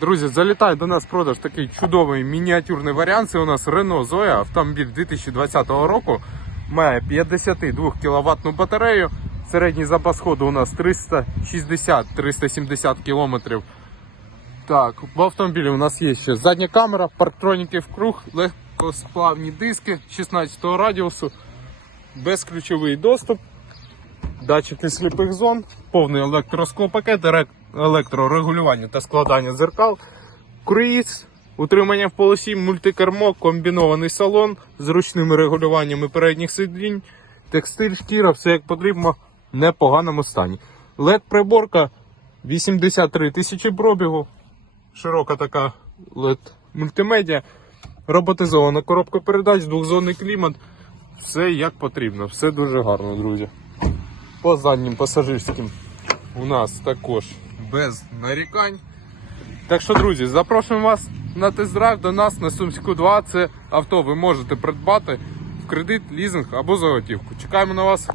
Друзі, залітає до нас продаж такий чудовий мініатюрний варіант. Це у нас Renault Zoe, автомобіль 2020 року. Має 52 кВт батарею. Середній запас ходу у нас 360-370 км. Так, в автомобілі у нас є ще задня камера, парктроніки в круг, легкосплавні диски 16 радіусу, безключовий доступ, датчики сліпих зон, повний електросклопакет, ерек- електрорегулювання та складання зеркал, круїз, утримання в полосі, мультикермо, комбінований салон з ручними регулюваннями передніх сидінь, текстиль, шкіра, все як потрібно в непоганому стані. LED-приборка 83 тисячі пробігу, широка така LED мультимедіа, роботизована коробка передач, двохзонний клімат. Все як потрібно, все дуже гарно, друзі. По заднім пасажирським у нас також без нарікань. Так що, друзі, запрошуємо вас на тест-драйв до нас на Сумську 2. Це авто ви можете придбати в кредит, лізинг або за готівку. Чекаємо на вас.